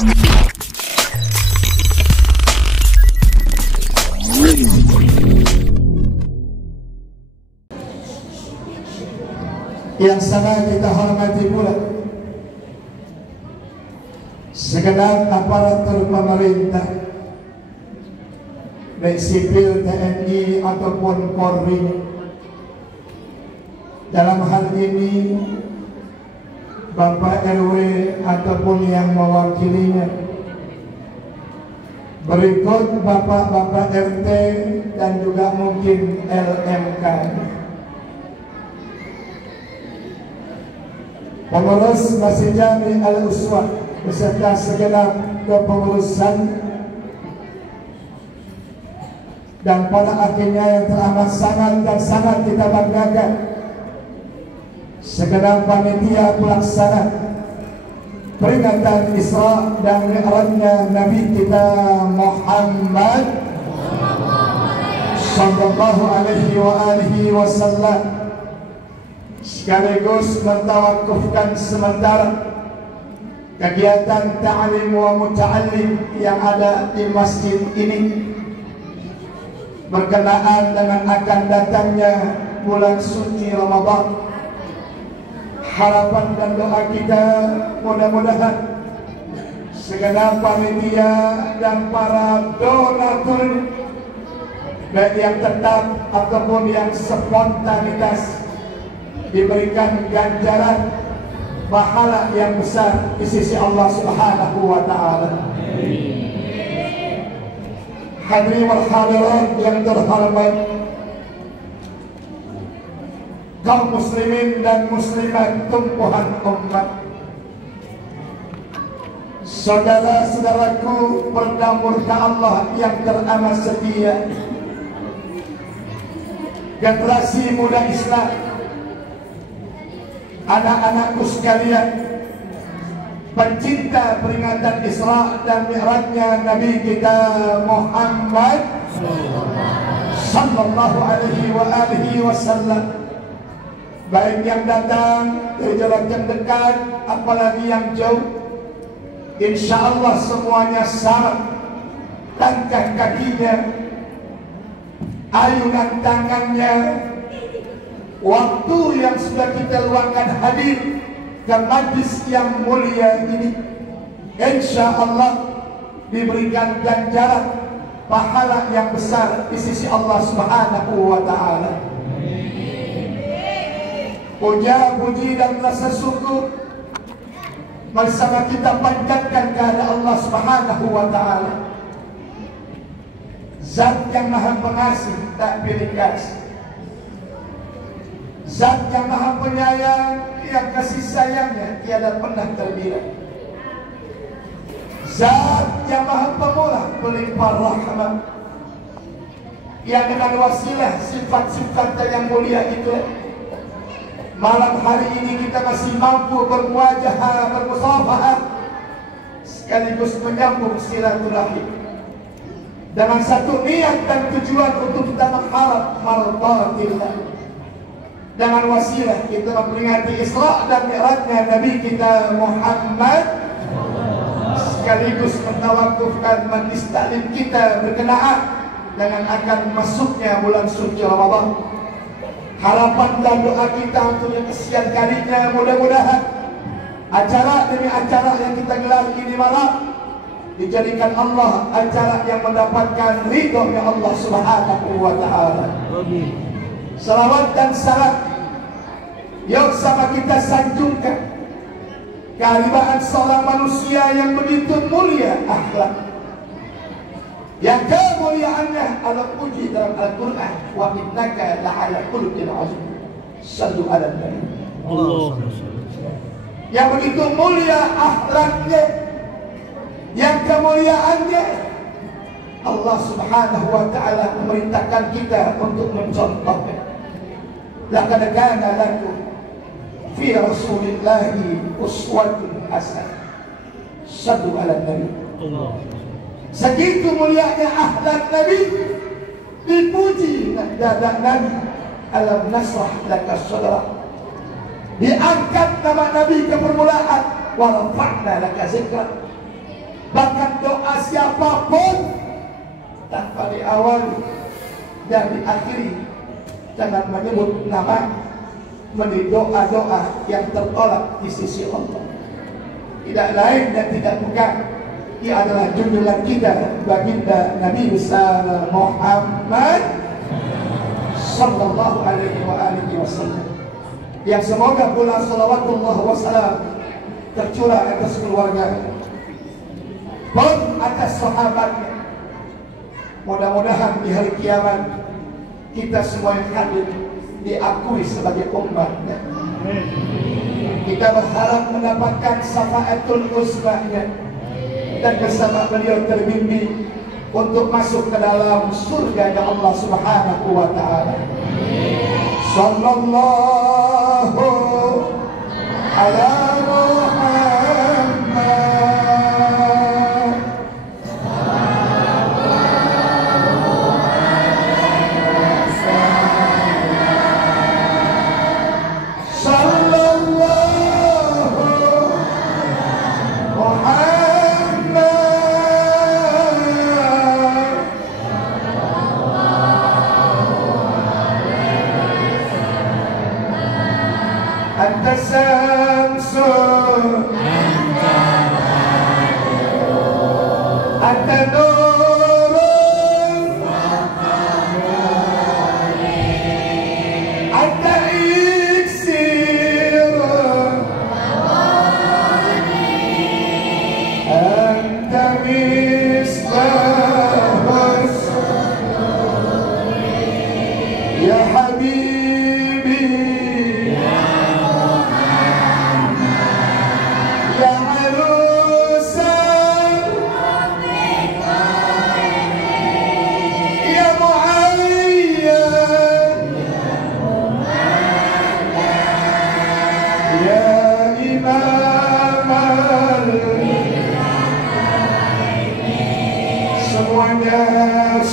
Yang sangat kita hormati pula segenap aparatur pemerintah, baik sipil, TNI ataupun Polri. Dalam hal ini Bapak RW ataupun yang mewakilinya, berikut Bapak-Bapak RT dan juga mungkin LMK, pengurus Masjid Jami Al-Uswah beserta segenap kepengurusan dan para akhirnya yang teramat sangat dan sangat kita banggakan, segenap panitia pelaksana peringatan Isra dan Mi'rajnya Nabi kita Muhammad sallallahu alaihi wasallam, sekaligus mentawakufkan sementara kegiatan ta'lim wa muta'allim yang ada di masjid ini berkenaan dengan akan datangnya bulan suci Ramadan. Harapan dan doa kita mudah-mudahan segenap panitia dan para donatur, baik yang tetap ataupun yang spontanitas, diberikan ganjaran pahala yang besar di sisi Allah Subhanahu wa taala. Hadirin wal hadirat yang terhormat, kaum muslimin dan muslimat tumpuhan umat, saudara-saudaraku berdamurka Allah yang teramat setia, generasi muda Islam, anak-anakku sekalian, pencinta peringatan Isra dan Mi'rajnya Nabi kita Muhammad sallallahu alaihi wasallam, baik yang datang dari jarak yang dekat apalagi yang jauh, insya Allah semuanya sama. Langkah kakinya, ayunan tangannya, waktu yang sudah kita luangkan hadir ke majlis yang mulia ini, insya Allah diberikan ganjaran pahala yang besar di sisi Allah Subhanahu wa taala. Puja, puji dan rasa syukur bersama kita panjatkan kepada Allah Subhanahu wa taala, Zat yang Maha Pengasih tak pilih kasih, Zat yang Maha Penyayang yang kasih sayangnya tiada pernah terbilang, Zat yang Maha Pemurah pelimpah rahmat, yang dengan wasilah sifat-sifatnya yang mulia itu malam hari ini kita masih mampu bermuajahah, bermusafahah, sekaligus menyambung silaturahim dengan satu niat dan tujuan untuk kita mengharap mardatillah. Dengan wasilah kita memperingati Isra dan Mi'rajnya Nabi kita Muhammad, sekaligus mentawakufkan majlis taklim kita berkenaan dengan akan masuknya bulan suci Ramadan. Harapan dan doa kita untuk yang kesekian kalinya, mudah-mudahan acara demi acara yang kita gelar ini malam dijadikan Allah acara yang mendapatkan ridhonya Allah Subhanahu wa taala. Salawat dan salam yang sama kita sanjungkan kehadiran seorang manusia yang begitu mulia akhlak, yang kemuliaannya Allah puji dalam Al-Quran, wa innaka la'ala khuluqin 'azim. Sallu ala nabi. Yang begitu mulia akhlaknya, yang kemuliaannya, Allah Subhanahu wa ta'ala memerintahkan kita untuk mencontohnya. Laqad kana lakum fi Rasulillahi uswatun hasanah. Sallu ala nabi. Segitu mulianya akhlak Nabi, dipuji dada Nabi, alam nasrah laka sadrak, diangkat nama Nabi ke permulaan, wa rafa'na laka zikrak, Bahkan doa siapapun tanpa diawali dan diakhiri, jangan menyebut nama, menjadi doa-doa yang tertolak di sisi Allah. Tidak lain dan tidak bukan, ia adalah junjungan kita baginda Nabi besar Muhammad sallallahu alaihi wasallam, yang semoga pula salawatullah wassalam tercurah atas keluarga pun atas sahabatnya. Mudah-mudahan di hari kiamat kita semua yang hadir diakui sebagai umatnya. Kita berharap mendapatkan syafaatul uzmahnya dan bersama beliau terbimbing untuk masuk ke dalam surga Allah Subhanahu wa taala. Sallallahu ala Muhammad. Anta samsun, anta nurun, anta iksir, anta misbah, ya Habibi,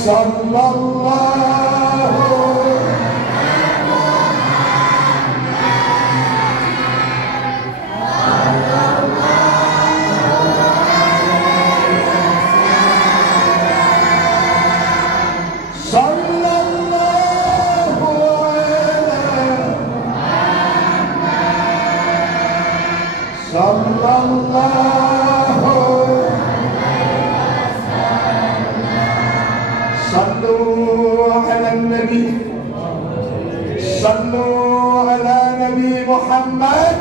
sallallahu Sallu ala Nabi Muhammad.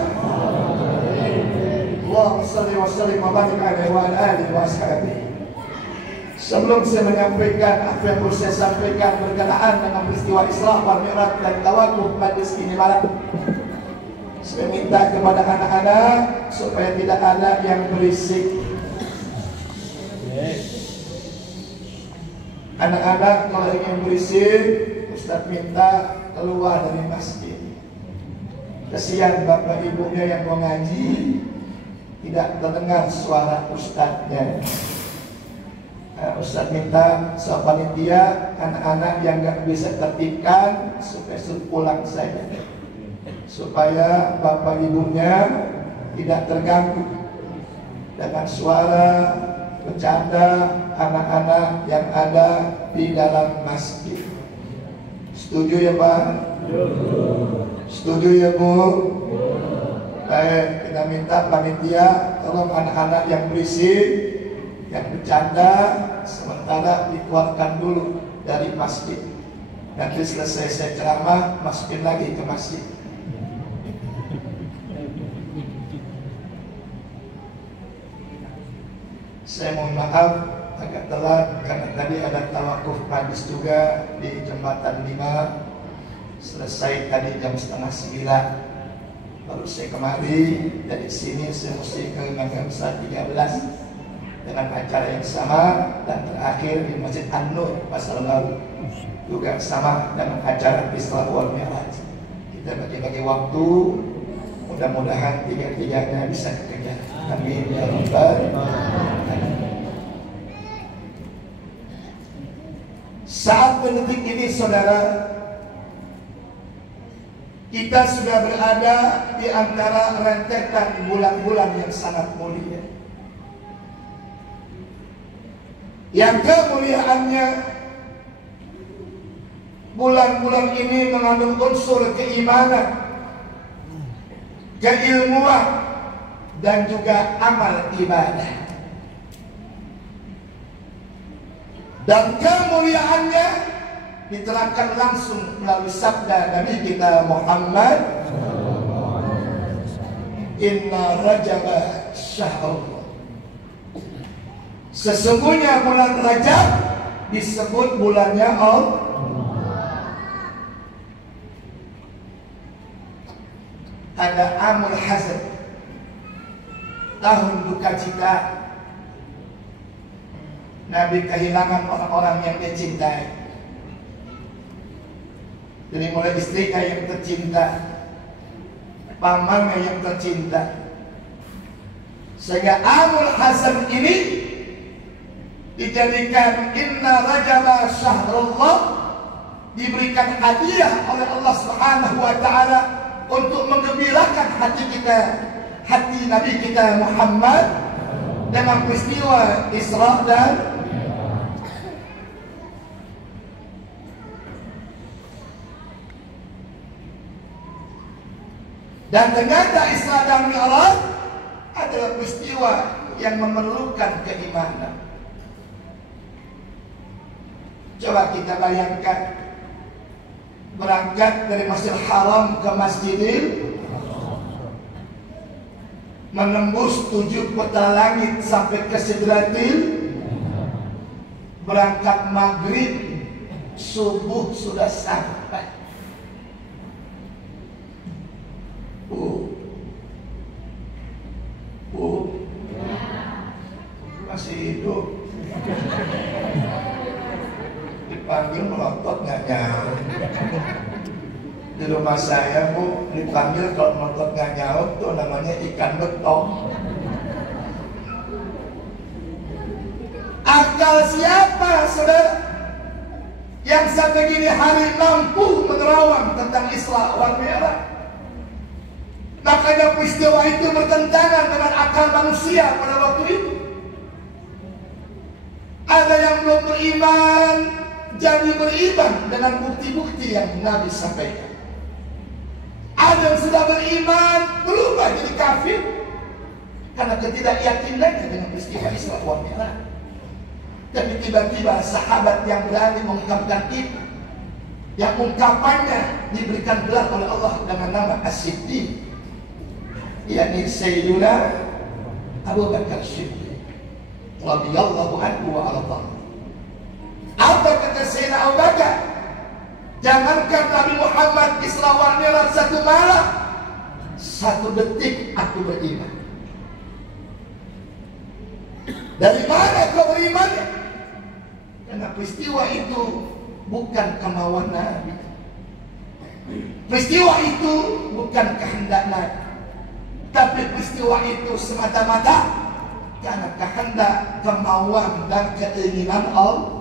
Allahumma salli wa sallim wa barik alaihi wa ala alihi wa ashabihi. Sebelum saya menyampaikan apa yang perlu saya sampaikan berkenaan dengan peristiwa Isra wal Mi'raj dan tawakuf majlis ini malam, saya minta kepada anak-anak supaya tidak ada yang berisik. Anak-anak kalau ingin berisik, Ustaz minta keluar dari masjid. Kesian bapak ibunya yang mau ngaji tidak terdengar suara ustadznya. Ustaz minta soal panitia anak-anak yang nggak bisa tertibkan supaya suruh pulang saja, supaya bapak ibunya tidak terganggu dengan suara bercanda anak-anak yang ada di dalam masjid. Setuju ya Pak? Setuju ya Bu? Baik, kita minta panitia tolong anak-anak yang berisik, yang bercanda sementara dikeluarkan dulu dari masjid. Nanti selesai saya ceramah, masukin lagi ke masjid. Saya mohon maaf agak telat karena tadi ada tawakuf majlis juga di Jembatan 5. Selesai tadi jam 8:30. Baru saya kemari dari sini, saya mesti ke Manggansar 13 dengan acara yang sama, dan terakhir di Masjid An-Nur Pasar Baru juga sama dengan acara Isra wal Mi'raj. Kita bagi-bagi waktu, mudah-mudahan tiga-tiganya bisa kekejar. Amin ya rabbal alamin. Saat detik ini saudara, kita sudah berada di antara rentetan bulan-bulan yang sangat mulia. yang kemuliaannya bulan-bulan ini mengandung unsur keimanan, keilmuan, dan juga amal ibadah. Dan kemuliaannya diterangkan langsung melalui sabda Nabi kita Muhammad, Inna Rajab syahrullah. Sesungguhnya bulan Rajab disebut bulannya Allah. Ada amul hazan, tahun duka cita. Nabi kehilangan orang-orang yang dia cintai. Jadi mulai istrinya yang tercinta, pamannya yang tercinta, sehingga amul hazan ini dijadikan Inna Rajab syahrullah, diberikan hadiah oleh Allah Subhanahu wa taala untuk menggembirakan hati kita, hati Nabi kita Muhammad dengan peristiwa Isra dan ternyata Isra dan Mi'raj adalah peristiwa yang memerlukan keimanan. Coba kita bayangkan, berangkat dari Masjidil Haram ke Masjidil, menembus 7 kota langit sampai ke Sidratil, berangkat maghrib, subuh sudah sampai. Masih hidup. Dipanggil melotot nggak nyaut. Di rumah saya Bu, dipanggil kalau melotot nggak nyaut tuh namanya ikan betok. Akal siapa saudara yang sampai gini hari mampu menerawang tentang Isra wal Mi'raj? Makanya peristiwa itu bertentangan dengan akal manusia pada waktu itu. Ada yang belum beriman jadi beriman dengan bukti-bukti yang Nabi sampaikan. Ada yang sudah beriman berubah jadi kafir karena ketidakyakinannya dengan peristiwa Isra wal Mi'raj. Tapi tiba-tiba sahabat yang berani mengungkapkan itu, yang ungkapannya diberikan gelar oleh Allah dengan nama As-Siddiq, yakni Sayyiduna Abu Bakar Siddiq radhiyallahu anhu wa arda. Apa kata Sayyidina Abu Bakar? Jangankan Nabi Muhammad Isra wal Mi'raj 1 malam, 1 detik aku beriman. Dari mana kau berimannya? Karena peristiwa itu bukan kemauan Nabi. Peristiwa itu bukan kehendak Nabi, tapi peristiwa itu semata-mata karena kehendak, kemauan, dan keinginan Allah.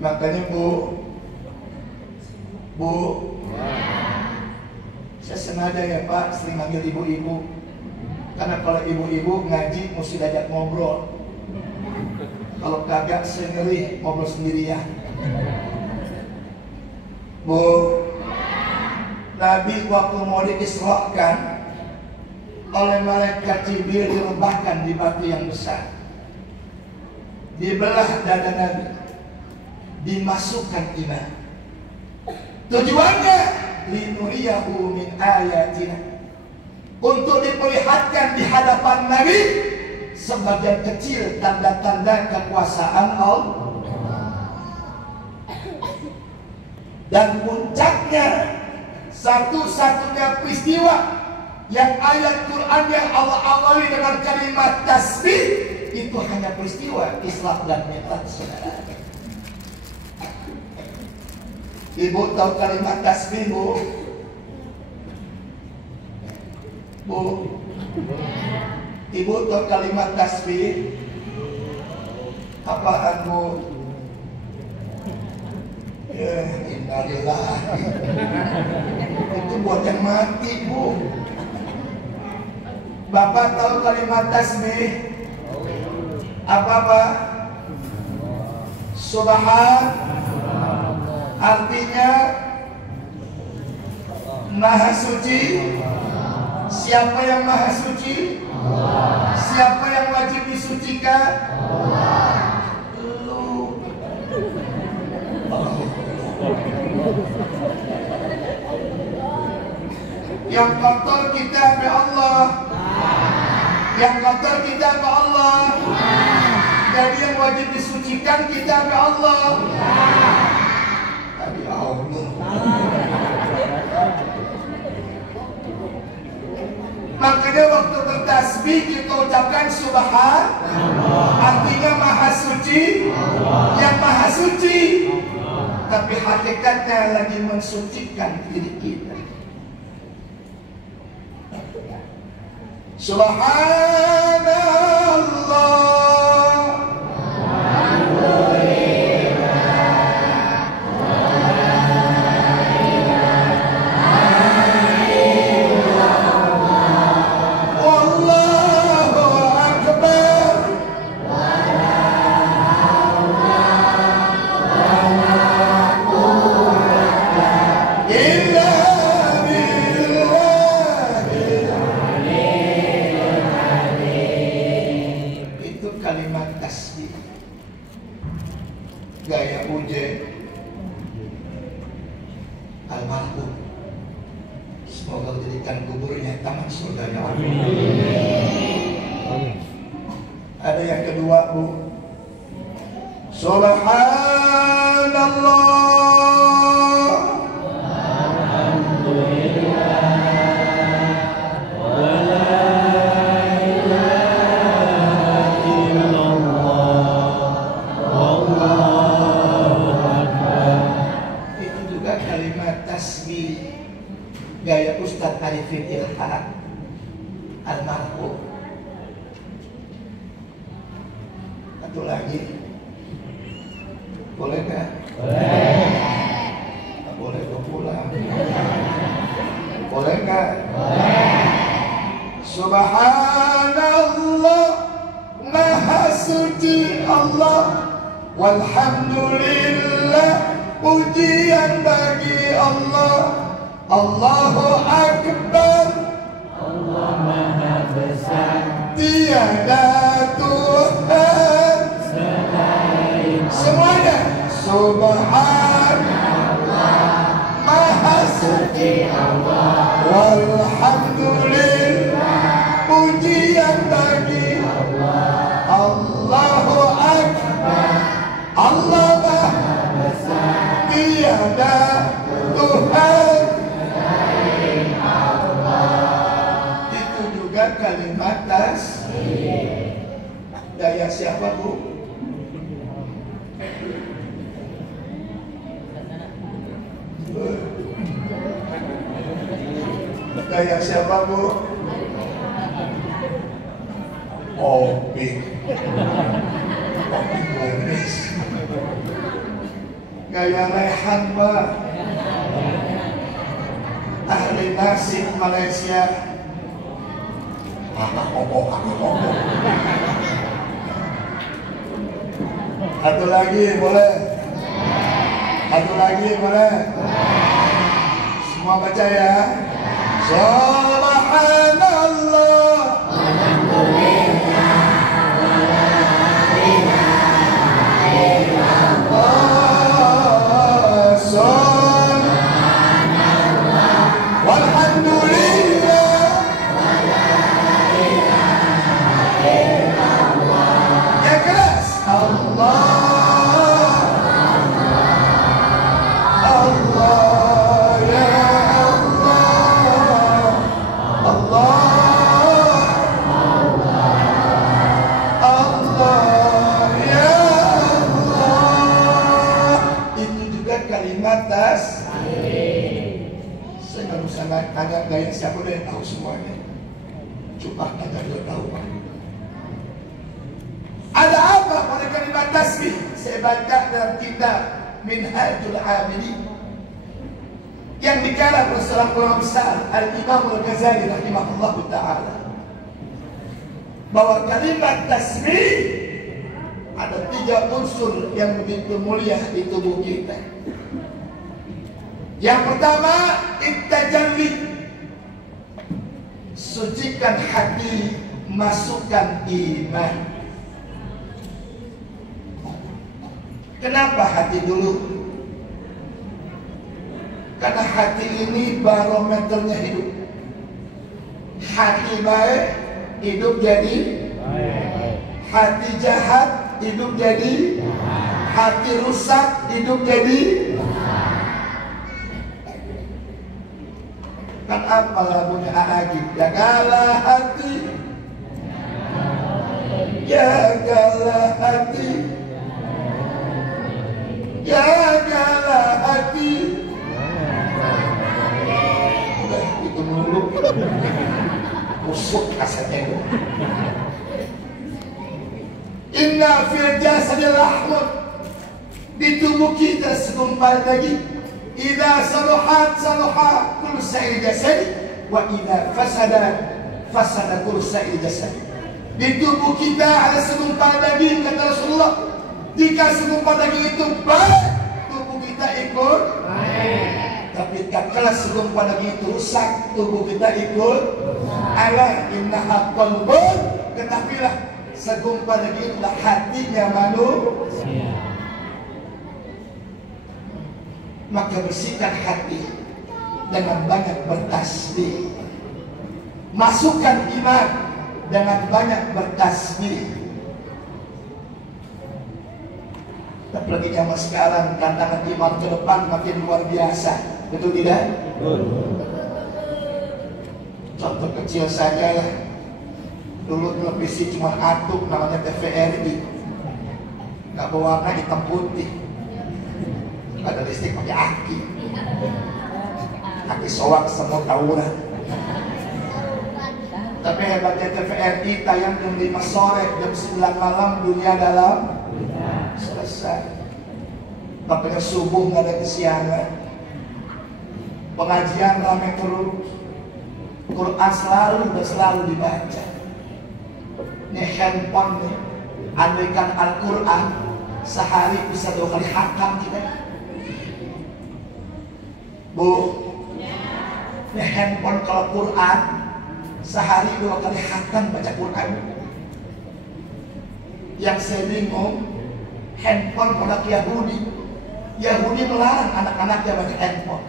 Makanya Bu, saya sengaja ya Pak sering manggil ibu-ibu, karena kalau ibu-ibu ngaji mesti diajak ngobrol. Kalau kagak saya ngeri ngobrol sendirian. Bu, Nabi waktu mau diisrakan oleh malaikat Jibril direbahkan di batu yang besar, dibelah dada Nabi, dimasukkan iman. Tujuannya linuriyahu min ayatina, untuk diperlihatkan di hadapan Nabi sebagian kecil tanda-tanda kekuasaan Allah. Dan puncaknya, satu-satunya peristiwa yang ayat Quran yang Allah awali dengan kalimat tasbih, itu hanya peristiwa Isra dan Mi'raj, saudara. Ibu tahu kalimat tasbih, Bu? Bu, Ibu tahu kalimat tasbih? Apaan, Bu? Ya, innalillah. Itu buat yang mati, Bu. Bapak tahu kalimat tasbih? Apa? Subhan artinya Maha Suci. Siapa yang Maha Suci? Siapa yang wajib disucikan? Lu. Yang kotor kita ke Allah. Yang kotor kita ke Allah. Jadi yang wajib disucikan kita ke Allah. Tapi Allah. Makanya waktu bertasbih kita ucapkan Subhan, artinya Maha Suci, yang Maha Suci. Tapi hakikatnya lagi mensucikan diri kita. Subhanallah. Gaya puji almarhum, semoga menjadikan kuburnya taman surga ya Allah. Ada yang kedua, Bu. Subhanallah. Gaya Ustadz Arifin Ilham almarhum. Satu lagi, boleh nggak? Boleh. Nggak boleh gue pulang. Boleh nggak? Boleh. Subhanallah, Maha Suci Allah, walhamdulillah, pujian bagi Allah. Allahu Akbar, Allah Maha Besar, tiada Tuhan selain semuanya. Subhanallah, Maha Suci Allah, walhamdulillah, pujian bagi Allah. Allahu Akbar, Allah Maha Besar, tiada Tuhan. Kalimat tasbih. Gaya siapa, Bu? Gaya siapa, Bu? Opi. Opi Gomis. Gaya Rehan, Pak. Ahli nasib Malaysia. Satu lagi boleh? Satu lagi boleh? Semua baca ya. Subhanallah, alhamdulillah, subhanallah, walhamdulillah. Saya baru tanya gaya siapa dia tahu semuanya. Cuma ada dia tahu. Ada apa pada kalimat tasbih? Saya baca dalam kitab Minhajul Abidin yang dikarang oleh seorang ulama besar Al-Imam Al-Ghazali rahimahullah ta'ala, bahwa kalimat tasbih Ada 3 unsur yang begitu mulia di tubuh kita. Yang pertama, ittajalli. Sucikan hati, masukkan iman. Kenapa hati dulu? Karena hati ini barometernya hidup. Hati baik, hidup jadi baik. Hati jahat, hidup jadi jahat. Hati rusak, hidup jadi jahat. Kan apa lagunya Aagi? Jagalah hati, jagalah hati, jagalah hati. Udah itu dulu. Busuk kasetnya itu. Inna fil jasadi lahmun. Di tubuh kita segumpal daging. Idza saluhat saluha kullu sa'il jasadi wa idza fasada kullu sa'il jasadi. Di tubuh kita ada segumpal daging, kata Rasulullah. Jika segumpal daging itu baik, tubuh kita ikut baik. Tapi kalau segumpal daging itu rusak, tubuh kita ikut ala innaha qalbun. Ketahuilah, segumpal daging itulah hatinya manusia. Maka bersihkan hati dengan banyak bertasbih. Masukkan iman dengan banyak bertasbih. Apalagi zaman sekarang, tantangan iman ke depan makin luar biasa. Betul tidak? Contoh kecil saja lah. Dulu televisi cuma atuk, namanya TVRI. Gak berwarna hitam putih. Ada listrik pakai aki. Aki soak semua tawuran. Tapi hebatnya TVRI tayang jam 5 sore, jam 9 malam dunia dalam selesai. Tapi subuh nggak ada kesiangan. Pengajian ramai terus. Quran selalu dibaca. Ini handphone nih. Andaikan Al-Quran sehari bisa 2 kali khatam kita. Bu, ini handphone kalau Quran sehari 2 kali khatam baca Quran. Yang saya bingung, handphone produk Yahudi. Yahudi melarang anak-anaknya baca handphone.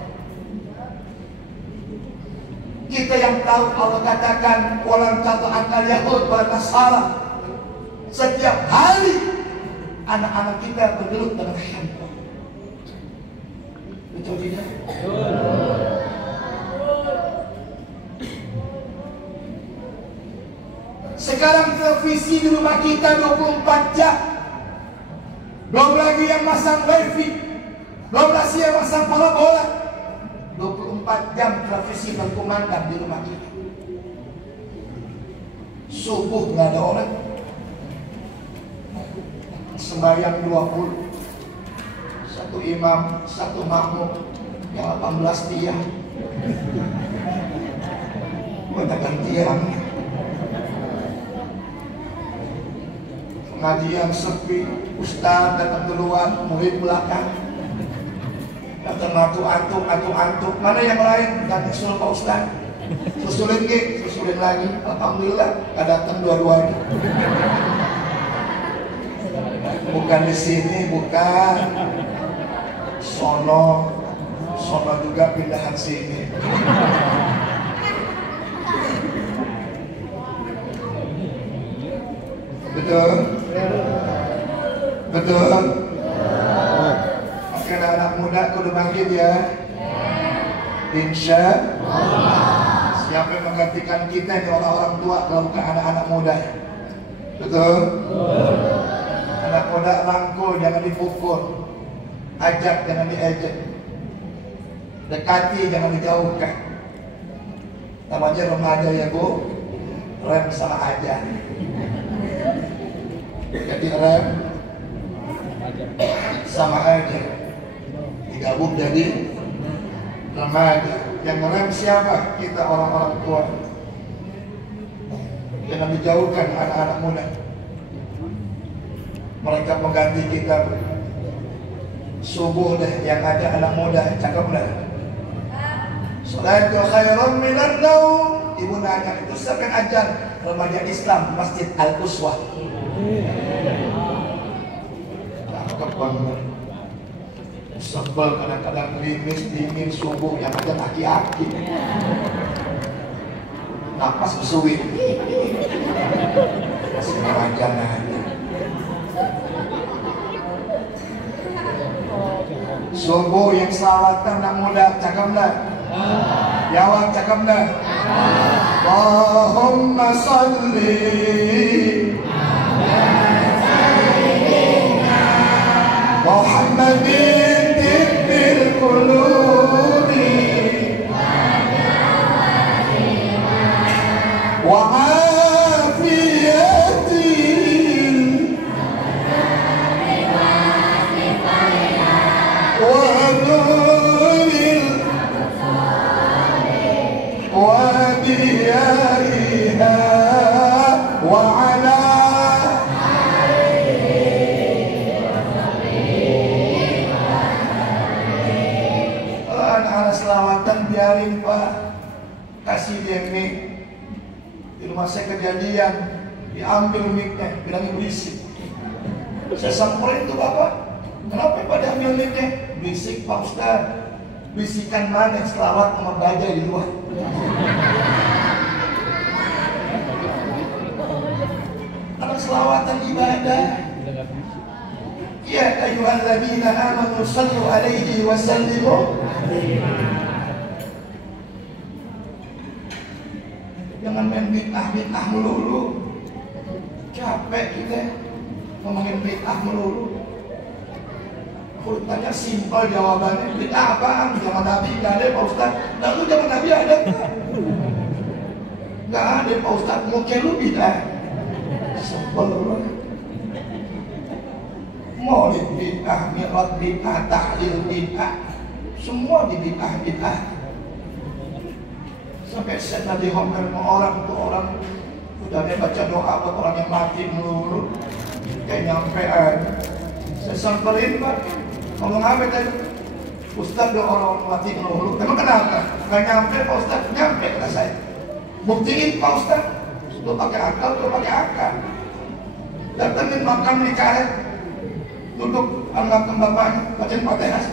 Kita yang tahu Allah katakan walan tata'akal Yahud wal Nasara. Setiap hari anak-anak kita bergelut dengan handphone. Betul tidak? Sekarang televisi di rumah kita 24 jam. Belum lagi yang masang wifi, belum lagi yang masang parabola. 24 jam televisi berkumandang di rumah kita. Subuh nggak ada orang. Sembahyang 20. Satu imam, satu makmum, yang 18 tiang. Katakan tiang. Pengajian sepi, ustaz datang duluan, murid belakang. Datang antuk, mana yang lain? Datang suruh Pak Ustaz. Susulin lagi. Alhamdulillah, gak datang dua-duanya. Bukan di sini, bukan. Sono juga pindahan sini. Betul. Karena anak muda kudu bangkit ya. Insya Allah. Siapa yang menggantikan kita ini orang-orang tua kalau bukan anak-anak muda. Betul. Anak muda rangkul, jangan dipukul. Ajak, jangan diejek. Dekati, jangan dijauhkan. Namanya remaja ya Bu. Rem sama aja. Jadi rem sama aja digabung jadi remaja. Yang ngerem siapa? Kita orang-orang tua. Jangan dijauhkan anak-anak muda. Mereka pengganti kita. Subuh deh yang ada anak muda, cakep dah. Salatu khairum minan naum. Ibu nanya, itu siapa yang ajar? Remaja Islam Masjid Al-Uswah. Cakep banget. Sebel kadang-kadang gerimis, dingin, subuh yang ada aki-aki. Napas kesuwit. Masih remaja aja. Subuh yang salawatan anak muda, cakep dah. Jawab cakep dah. Allahumma salli Muhammadin tibbil qulubi wa afiyatin wa nuril wa diyariha wa ala selawatan biarin Pak, kasih dia mic. Di rumah saya kejadian, diambil mic-nya, bilangnya berisik. Saya samperin tuh Bapak, kenapa Pak diambil mic-nya? Berisik Pak Ustaz. Bisikan mana selawat sama bajai di luar? Anak selawatan ibadah. Ya ayyuhalladzina amanu sallu alaihi wa sallimu. Jangan main bid'ah melulu. Capek kita ngomongin bid'ah melulu. Aku tanya simpel jawabannya, bid'ah apaan? Zaman Nabi nggak ada Pak Ustaz. Lalu zaman Nabi ada nggak? Nggak ada Pak Ustaz. Mungkin lu bid'ah. Simpel banget. Maulid bid'ah, mi'raj bid'ah, tahlil bid'ah, semua di bid'ah. Sampai saya tadi ngomel sama orang tuh, orang udah dia baca doa buat orang yang mati melulu, kayak nyampe aja. Saya samperin Pak, ngomong apa tadi? Ustaz doa orang mati melulu, emang kenapa? Nggak nyampe Pak Ustaz, nyampe kata saya. Buktiin Pak Ustaz, lu pakai akal, lu pakai akal. Datengin makam di karet, duduk anggap bapaknya, bacain Fatihah.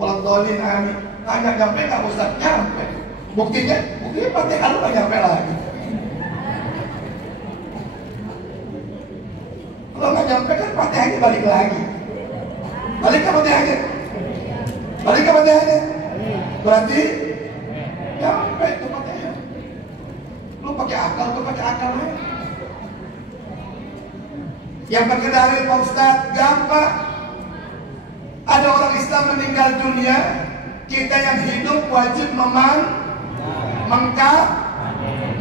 Waladhdallin amin. Tanya nyampe nggak Ustaz? Nyampe. Buktinya Fatihah lu nggak nyampe lagi. Kalau nggak nyampe kan Fatihahnya balik lagi. Balik ke Fatihahnya. Berarti nyampe ke Fatihah. Lu pakai akal, lu pakai akal aja. Yang pakai dalil Pak Ustaz gampang. Ada orang Islam meninggal dunia, kita yang hidup wajib mengkaf,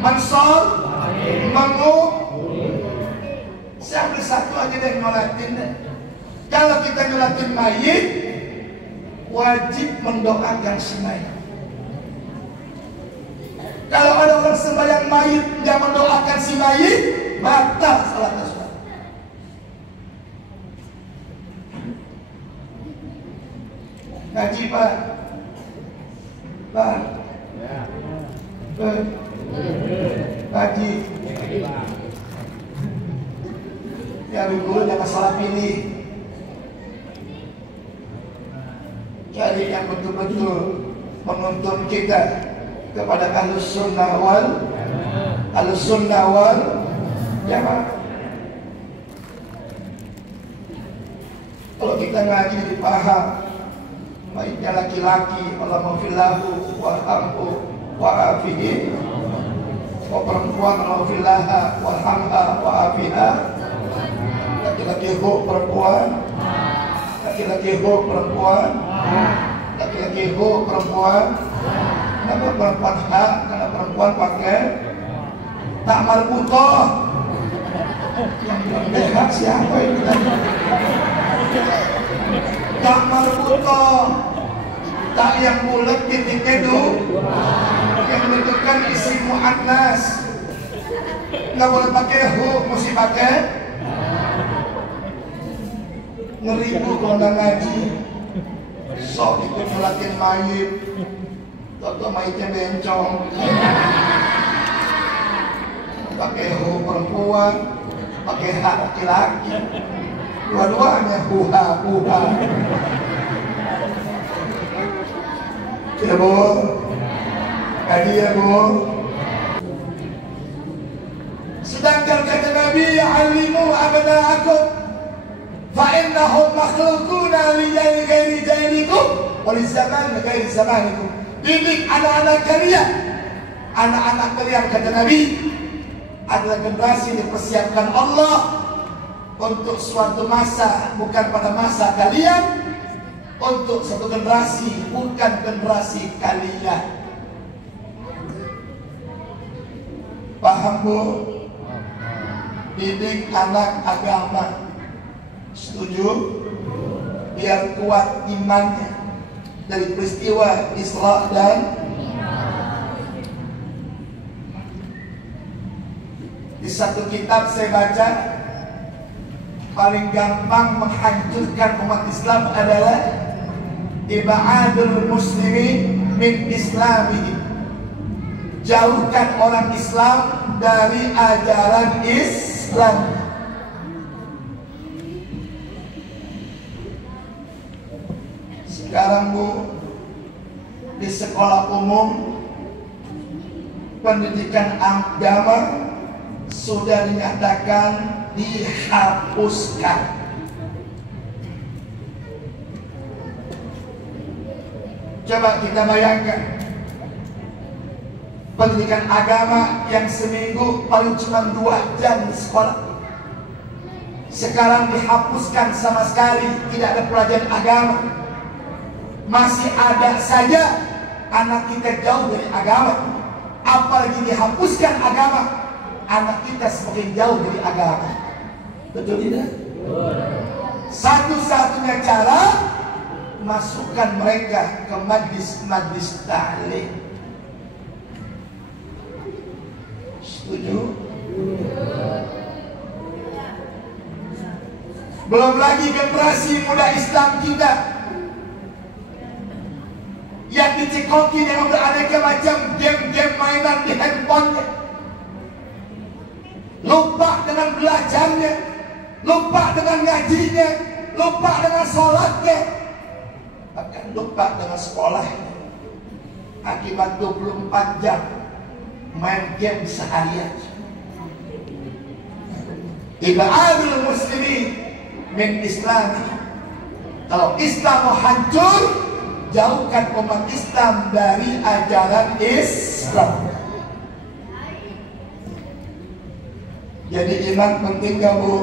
mensol, saya ambil satu aja deh nyolatin deh. Kalau kita nyolatin mayit, wajib mendoakan si mayit. Kalau ada orang sembahyang mayit yang mendoakan si mayit, batal salat tersebut. Ngaji Pak. Ngaji. Ya dulu jangan salah pilih. Cari yang betul-betul menuntun kita kepada ahlus sunnah wal jamaah. Kalau kita ngaji dipaham, baiknya laki-laki Allahumma fillahu warhamhu wa'afihi, wa perempuan Allahumma fillaha warhamha wa'afiha. Laki-laki huk perempuan, laki-laki huk perempuan, laki-laki huk perempuan. Kenapa perempuan hak? Karena perempuan pakai tak marbutoh. Yang bilang hak siapa ini? Tak marbutoh, tak yang bulat titiknya yang menunjukkan isi muannas. Nggak boleh pakai hu, mesti pakai ngeribu kalau nggak ngaji. Sok itu ngelatin mayit, toto mayitnya bencong, pakai hu perempuan, pakai hak laki-laki, dua-duanya huha. Ya bu, tadi ya bu. Sedangkan kata Nabi, alimu abna'akum fa'innahum makhlukuna li ghairi jainikum wa li zaman ghairi zamanikum. Didik anak-anak kalian. Anak-anak kalian kata Nabi adalah generasi yang dipersiapkan Allah untuk suatu masa, bukan pada masa kalian. Untuk satu generasi, bukan generasi kalian. Paham bu? Didik anak agama. Setuju? Biar kuat imannya dari peristiwa Isra dan di satu kitab saya baca, paling gampang menghancurkan umat Islam adalah ibadul muslimin min islamihi. Jauhkan orang Islam dari ajaran Islam. Sekarang bu, di sekolah umum pendidikan agama sudah dinyatakan dihapuskan. Coba kita bayangkan, pendidikan agama yang seminggu paling cuma 2 jam di sekolah, sekarang dihapuskan sama sekali, tidak ada pelajaran agama. Masih ada saja anak kita jauh dari agama, apalagi dihapuskan agama, anak kita semakin jauh dari agama. Betul tidak? Satu-satunya cara, masukkan mereka ke majlis-majlis ta'lim. Setuju? Belum lagi generasi muda Islam kita yang dicekoki dengan beraneka macam game-game mainan di handphonenya, lupa dengan belajarnya, lupa dengan ngajinya, lupa dengan sholatnya, bahkan lupa dengan sekolahnya. Akibat 24 jam main game seharian. Ibadul muslimin min islami. Kalau Islam mau hancur, jauhkan umat Islam dari ajaran Islam. Jadi iman penting gak bu?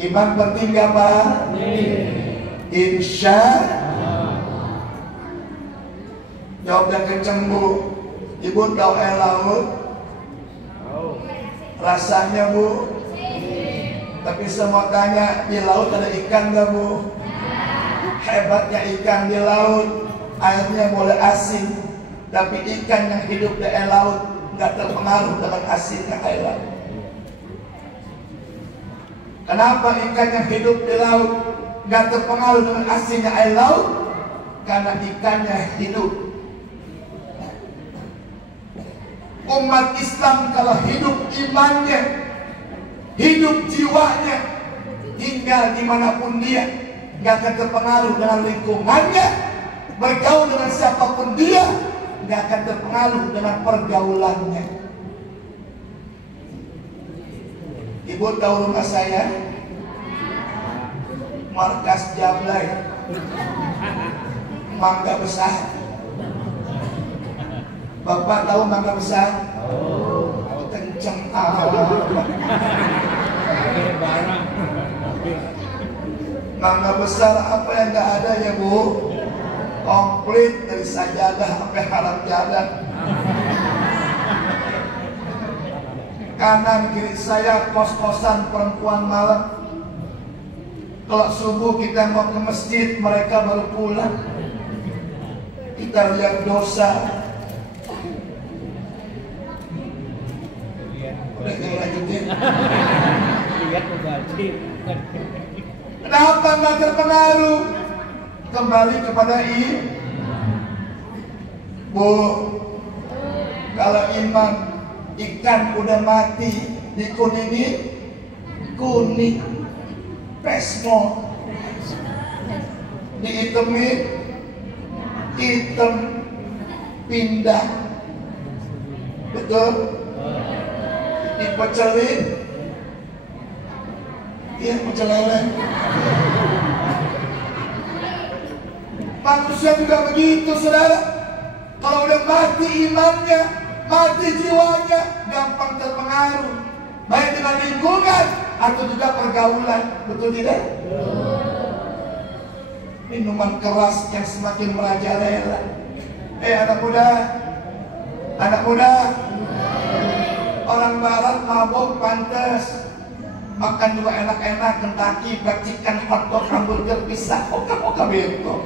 Iman penting gak pak? Insya. Jawab yang kenceng bu. Ibu tahu air laut? Rasanya bu? Tapi semua tanya, di laut ada ikan gak bu? Hebatnya ikan di laut, airnya boleh asin, tapi ikan yang hidup di air laut nggak terpengaruh dengan asinnya air laut. Kenapa ikan yang hidup di laut nggak terpengaruh dengan asinnya air laut? Karena ikannya hidup. Umat Islam kalau hidup imannya, hidup jiwanya, tinggal dimanapun dia, nggak akan terpengaruh dengan lingkungannya, bergaul dengan siapapun dia, nggak akan terpengaruh dengan pergaulannya. Ibu tahu rumah saya, markas Jablay, Mangga Besar. Bapak tahu Mangga Besar? Kenceng Mangga Besar apa yang nggak ada ya bu? Komplit dari sajadah sampai harap jadah. Kanan kiri saya kos-kosan perempuan malam. Kalau subuh kita mau ke masjid, mereka baru pulang. Kita lihat dosa. Udah kita lanjutin. Kenapa nggak terpengaruh? Kembali kepada Bu, kalau iman ikan udah mati dikuningin, kuning, pesmo, dihitemin, hitam, pindah, betul? Dipecelin, iya pecel lele. Manusia juga begitu, saudara. Kalau udah mati imannya, mati jiwanya, gampang terpengaruh, baik dengan lingkungan atau juga pergaulan, betul tidak? Minuman keras yang semakin merajalela. Anak muda, orang barat mabok pantas, makan juga enak-enak, Kentucky, fried chicken, hotdog, hamburger, pizza, oka-oka bento.